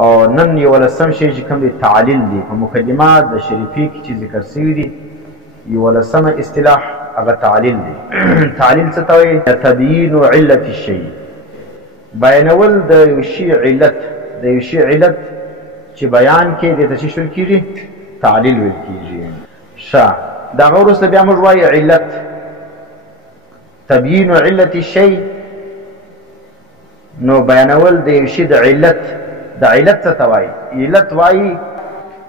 او نن 11 شی چې کوم دی تعلیل دی په مقدمات د شریفی کې چې ذکر شوی دی 11 اصطلاح هغه تعلیل دی تعلیل څه ته وایي؟ تبیین علت الشی، بیانول د یو شی علت، د یو شی علت چې بیان کې دې ته څه ویل کېږي؟ تعلیل ویل کېږي. ښه د هغه وروسته بیا موږ وایو علت، تبیین علت الشی، نو بیانول د یو شي د علت، د علت څه ته وایي؟ علت وایي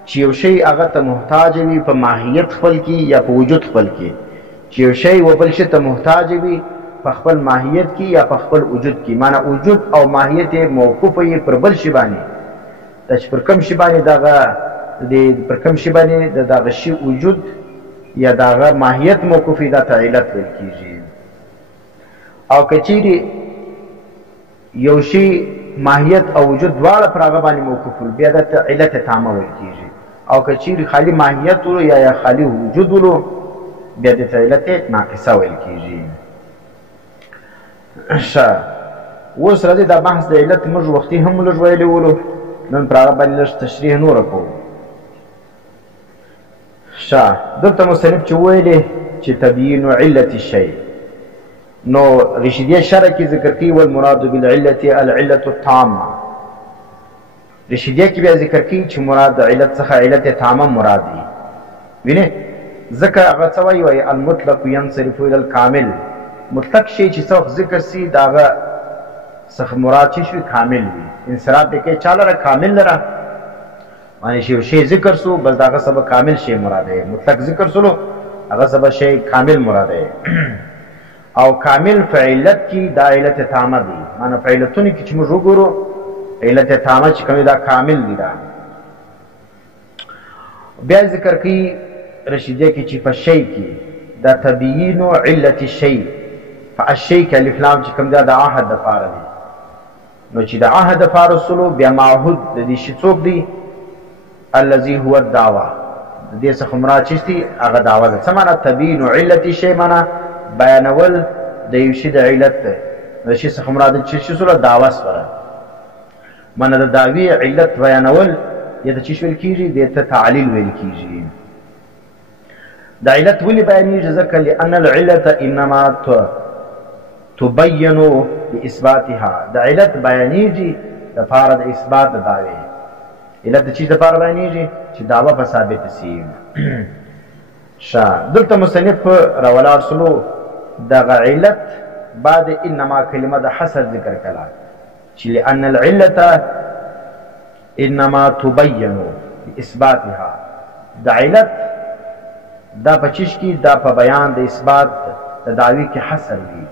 چې یو شی هغه ته محتاج وي په ماهیت خپل کې یا په وجود خپل کې، چې یو شی و بل شي ته محتاج وي په خپل ماهیت کې یا په خپل وجود کې، معنی وجود او ماهیت یې موقوفه یې پر بل شي باندې، چې پر کوم شي باندې دغه پر کوم شي باندې د دغه شي وجود یا دغه ماهیت موقوف وي، دا ته علت ویل کېږي. او که چیرې یو شی ماهیت او وجود دواړه پر هغه باندې موقوف وي، بیا دا ته علت تامه ویل کېږي. او که چیرې خالي ماهیت ولو یا خالي وجود ولو، بیا دې ته علت ناقصه ویل کېږي. ښه اوس راځئ دا بحث د علت موږ وختي هم لږ ویلی ولو، نن پر هغه باندې لږ تشریح نوره کوو. ښه دلته مصنف چې ویلې چې تبیین علت الشی، نو رشیدیه شرح کې ذکر کوي والمراد بالعلت العلت التامه، رشیدیه کې بیا ذکر کوي چې مراد د علت څخه علت تامه مراد دی. وینئ ځکه هغه څه وایي المطلق ینصرف الی الکامل، مطلق شی چې څه ذکر سي د هغه څخه مراد چې شي کامل وي، انصراف دی کې چا لره کامل لره، معنی شی ذکر سو بس دغه سبب کامل شی مراد دی، مطلق ذکر سلو هغه سبب شی کامل مراد دی. او کامل فعلت کی دا علت تامه دی، معنی فعلتونه کی چې موږ وګورو علت تامه چې کوم دا کامل دی. دا بیا ذکر کی رشیدیه کی چې په شی کی دا تبیین علت الشی، فالشی کې الف لام چې کوم دا د عهد د پاره دی، نو چې د عهد د پاره سلو بیا معهود د دې شی څوک دی؟ الذي هو الدعوه، د دې څخه مراد چې دی هغه دعوه ده. څه معنی تبیین علت الشی؟ معنی بیانول د یو شي د علت ده، د شي څخه مراد چې شي سره دعوه سره، معنی د دعوی علت بیانول یا د چی ویل کېږي؟ د ته تعلیل ویل کېږي. د علت ولې بیانېږي؟ ځکه لأن العلت انما تبین باثباتها، د علت بیانېږي د پاره د اثبات د دعوی. علت د چی د پاره بیانېږي؟ چې دعوه په ثابت سي. ښه دلته مصنف راولاړ سلو دغه علت بعد انما کلمه د حصر ذکر کړه، چې لأن العلت انما تبین باثباتها، د علت دا په چیش کې دا په بیان د اثبات د دعوی کې حصر وي.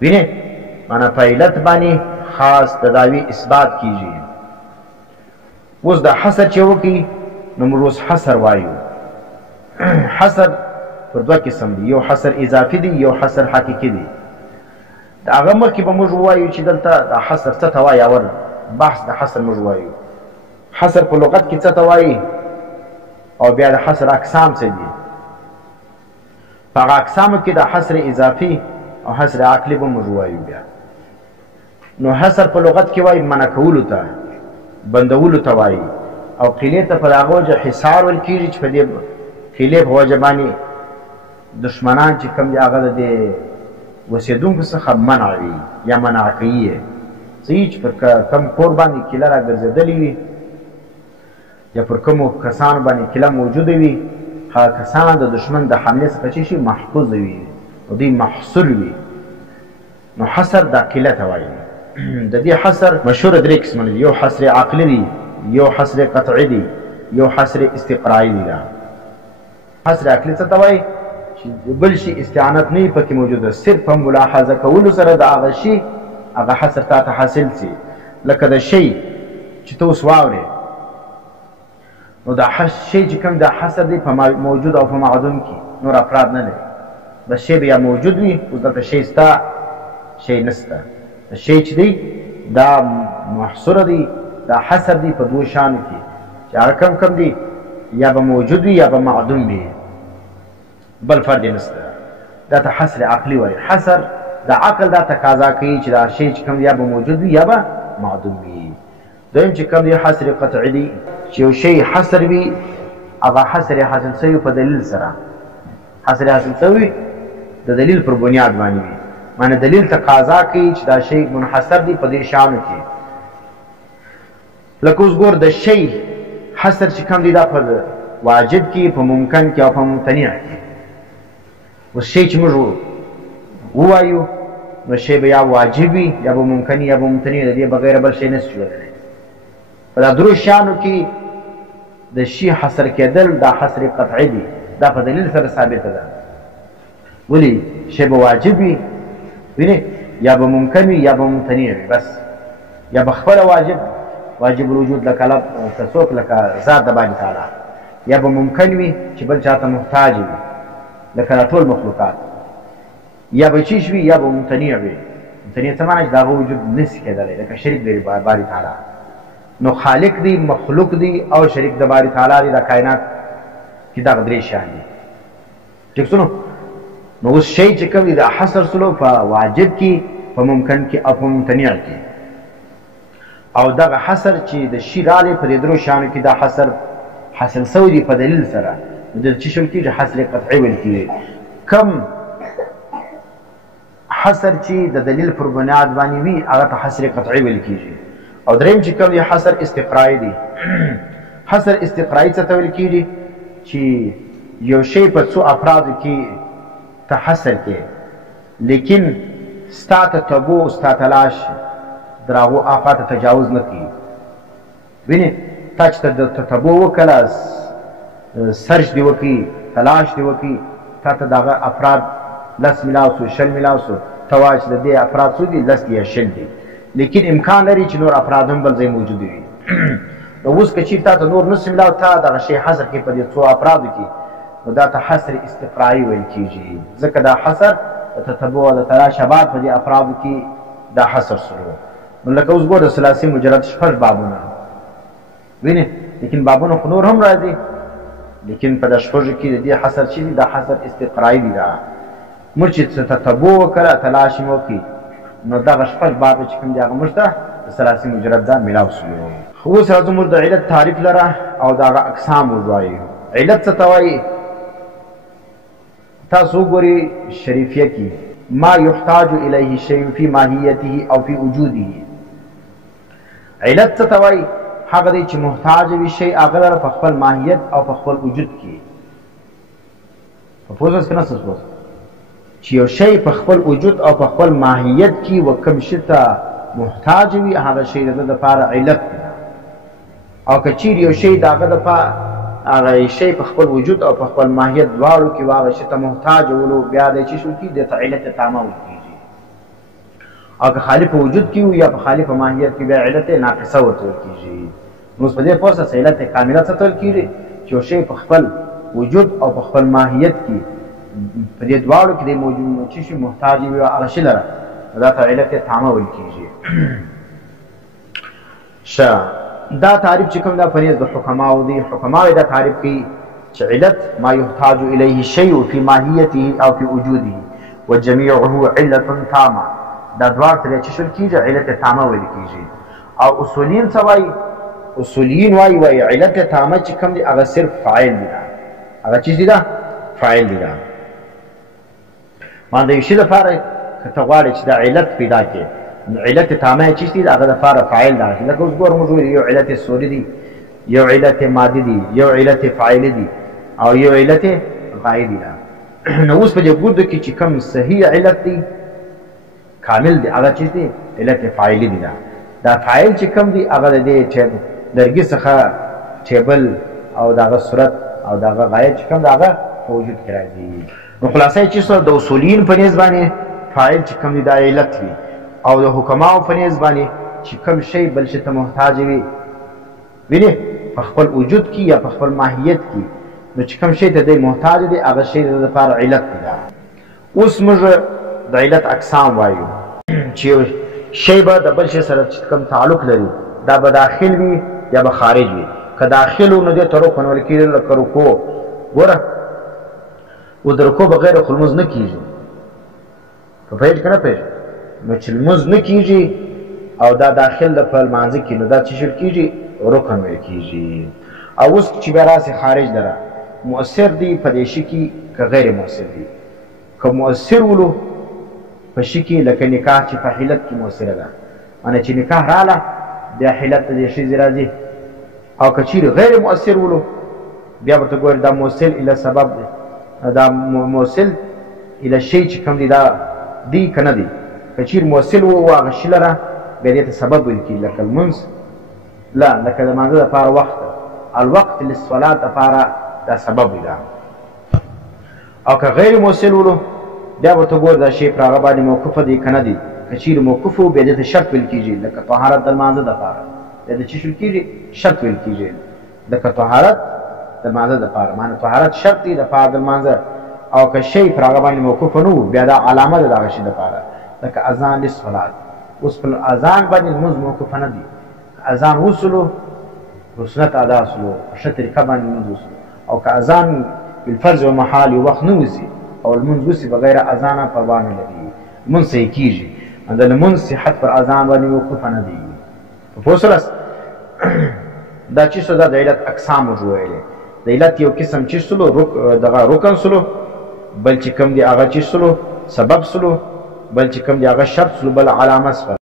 وینئ معنی په علت باندې خاص د دعوی اثبات کیږي. اوس د حصر چې وکړي نو موږ اوس حصر وایو. حصر پر دوه قسم دی، یو حصر اضافي دی، یو حصر حقیقي دی. د هغه مخکې به موږ ووایو چې دلته د حصر څه ته وایي، اول بحث د حصر موږ وایو. حصر په لغت کې څه ته وایي او بیا د حصر اقسام څه دي. په هغه اقسامو کې د حصر اضافي او حصر عقلي به موږ وایو. بیا نو حصر په لغت کې وایي منع کولو ته، بندولو ته وایي، او قلې ته په هغه وجه حصار ویل کېږي چې په دې قلې په وجه باندې دشمنان چې کوم دي هغه د اوسېدونکو څخه منع وي یا منع کوي یې، چې پر کوم کور باندې کیله راګرځېدلې وي یا پر کومو کسانو باندې کیله موجوده وي، هغه کسان د دشمن د حملې څخه چې شي محفوظ وي او دوی محصور وي. نو حصر دا کیله ته وایي. د دې حصر مشهوره درې قسمونه دي، یو حصر عقلي دی، یو حصر قطعي دی، یو حصر استقرایي دی. حصر عقلي څه ته وایي؟ چې بل شي استعانت نه پکې موجوده، صرف په ملاحظه کولو سره د هغه شي هغه حصر تا ته حاصل سي. لکه د شی چې ته اوس واورې، نو دا شی چې کوم دا حصر دی په موجود او په معدوم کې، نور افراد نه لري. بس شی بیا موجود وي، اوس دلته شی سته شی نسته. د شی چې دی دا محصوره دی، دا حصر دی په دوه شانو کې چې هغه کم کم دی، یا به موجود وي یا به معدوم وي، بل فرد نسته. دا ته حصر عقلي وایي. حصر د عقل دا تقاضا کوي چې دا شی چې کوم یا به موجود وي یا به معدوم وي. دویم چې کوم دی حصر قطعي دی چې یو شی حصر وي هغه حصر حاصل شوی په دلیل سره حصر حاصل شوی د دلیل پر بنیاد باندې وي معنی دلیل تقاضا کوي چې دا شی منحصر دی په دې شانو کې لکه اوس ګور د شی حصر چې کوم دی دا په واجب کې په ممکن کې او په ممتنع کې اوس شی چې موږ ووایو نو شی به یا واجب وي یا به ممکن یا به ممتنع د دې بغیر بل شی نشي جوړولی په دا درو شیانو کې د شي حصر کېدل دا حصر قطعي دی دا په دلیل سره ثابته ده ولې شی به واجب وي وینې یا به ممکن وي یا به ممتنع وي بس یا به خپله واجب الوجود لکه څوک لکه ذات د باري تعالی یا به ممکن وي چې بل چاته محتاج وي لکه دا ټول مخلوقات یا به چیش وي یا به ممتنع وي ممتنع څه معنی چې د هغه وجود نشي کېدلی لکه شریک دی باري تعالی نو خالق دی مخلوق دی او شریک د باري تعالی دی د کائنات کې دغه درې شیان دي ټیک شو نو اوس شی چې کوم دی د حصر سلو په واجب کې په ممکن کې او په ممتنع کې او دغه حصر چې د شي رالی په دې درو شیانو کې دا حصر حاصل سوی دی په دلیل سره نو د چې شول کېږي حصر قطعي ویل کېږي کم حصر چې د دلیل پر بنیاد باندې وي هغه ته حصر قطعي ویل کېږي او دریم چې کوم دی حصر استقرایي دی حصر استقرایي څه ته ویل کېږي چې یو شی په څو افرادو کې ته حصر کې لیکن ستا تتبع ستا تلاش در هغو آفاتو تجاوز نه کوي وینې تا چې تتبع وکړه سرچ دې وکړي تلاش دې وکړي تا ته د هغه افراد 10 میلاو سو 20 میلاو سو ته وایه چې د دې افراد څو دي 10 دي یا 20 دي لیکن امکان لري چې نور افراد هم بل ځای موجود وي نو اوس که چېرې تا ته نور نصف میلاو تا دغه شی حصر کړي په دې څو افرادو کې نو دا ته حصر استقرایي ویل کېږي ځکه دا حصر د تتبع او د تلاش بعد په دې افرادو کې دا حصر سلو نو لکه اوس ګوره ثلاثي مجرد 6 بابونه وینې لیکن بابونه خو نور هم راځي لیکن په د شپږو کې د دې حصر چې دی دا حصر استقرایي دی دا موږ چې تتبع وکړه تلاش مو وکړي نو دغه 6 باب چې کوم دی هغه موږ ته د ثلاثي مجرد دا میلاو سلو اوس راځو موږ د علت تعریف لره او د هغه اقسام ووایو علت څه ته وایي تاسو وګورئ شریفیه کې ما يحتاج الیه شیء فی ماهیته او فی وجوده علت څه ته وایي هغه دی چې محتاج وي شی هغه لره په خپل ماهیت او په خپل وجود کې په پوه شوئ که نه څه شوه چې یو شی په خپل وجود او په خپل ماهیت کې و کوم شي ته محتاج وي هغه شی د ده دپاره علت دی او که چیرې یو شی د هغه دپاره هغه شی په خپل وجود او په خپل ماهیت دواړو کې هغه شي ته محتاج ولو بیا دی چې شو کېږي دې ته علت تامه ویل کېږي او که خالي په وجود کې وي یا په خالي په ماهیت کې بیا علت ناقصه ورته ویل کېږي نو اوس په دې پوه شه علت کامله څه ته ویل کېږي چې یو شی په خپل وجود او په خپل ماهیت کې په دې دواړو کې د موجود چې شي محتاج وي هغه شي لره دا ته علت تامه ویل کېږي ښه دا تعریف چې کوم دا فریض د حکماو دی حکماو دا تعریف کوي چې علت ما يحتاج الیه شیء فی ماهیته او فی وجوده وجميعه علت تامه دا دوار ترې چې شول کېږي علت تامه ویل کېږي او اصولین څه وایي اصولین وایي علت تامه چې کوم دی هغه صرف فاعل دی هغه چیز دی دا فاعل دی دا ما د یو شي لپاره که ته غواړې چې دا علت پیدا کړې علت تامه چیز دی هغه دپاره فاعل ده لکه اوس ګوره موږ ویلي یو علت سوري دی یو علت مادي دی یو علت فاعلي دی او یو علت غایدي ده نو اوس په دې ګوردو کې چې کوم صحیح علت دی کامل دی هغه چیز دی علت فاعلي دی دا فاعل چې کوم دی هغه د دې لرګي څخه ټیبل او دغه صورت او دغه غایه چې کوم هغه په وجود کې راځي نو خلاصه چې څه د اصولین په نسبت باندې فاعل چې کوم دی دا علت وي او د حکماو په نسبت باندې چې کوم شی بل شي ته محتاج وي وینې په خپل وجود کې یا په خپل ماهیت کې نو چې کوم شی ته دی محتاج دی هغه شی د لپاره علت دی اوس موږ د علت اقسام وایو چې شی به د بل شی سره چې کوم تعلق لري دا به داخل وي یا به خارج وي که داخل و نو دې ته رکن ویل کېږي لکه رکوع ګوره اوس د رکوع بغیر خو لمونځ نه کېږي په پوهېږې که نه پوهېږې نو چې لمونځ نه کېږي او دا داخل د په لمانځه کې نو دا څه شول کېږي رکن ویل کېږي او اوس چې بیا راسې خارج لره مؤثر دی په دې شي کې که غیر مؤثر دی که مؤثر ولو په شي کې لکه نکاح چې په حلت کې مؤثره ده معنی چې نکاح راله بیا حلت ته دې ښځې راځي او که چیرې غیر مؤثر ولو بیا ورته ګورې دا موصل الی سبب دی دا موصل الی شی چې کوم دی دا دی که نه دی که چیرې موصل و هغه شي لره بیا دې ته سبب ویل کېږي لکه لمونځ لا لکه د لمانځه دپاره وخت الوقت للصلات دپاره دا سبب وي دا او که غیر موصل ولو بیا ورته ګورې دا شی پر هغه باندې موقوفه دی که نه دی که چیرې موقوف و بیا دې ته شرط ویل کېږي لکه طهارت د لمانځه دپاره بیا د څه شول کېږي شرط ویل کېږي لکه طهارت د لمانځه دپاره معنی طهارت شرط دی دپاره د لمانځه او که شی پر هغه باندې موقوفه نه و بیا دا علامه ده د هغه شي دپاره لکه اذان للصلات اوس په اذان باندې لمونځ موقوفه نه دی اذان وسلو سنت ادا سلو په ښه طریقه باندې لمونځ وسلو او که اذان بالفرض و محال یو وخت نه وسي او لمونځ وسي بغیر اذانه پروا نه لري لمونځ صحیح کېږي د لمونځ صحت پر اذان باندې موقوفه نه دی پوه شولاست دا چې څه ده د علت اقسام موږ ویلې د علت یو قسم چې سلو دغه رکن سلو بل چې کوم دی هغه چې سلو سبب سلو بل چې کوم دی هغه شرط سلو بل علامه سلو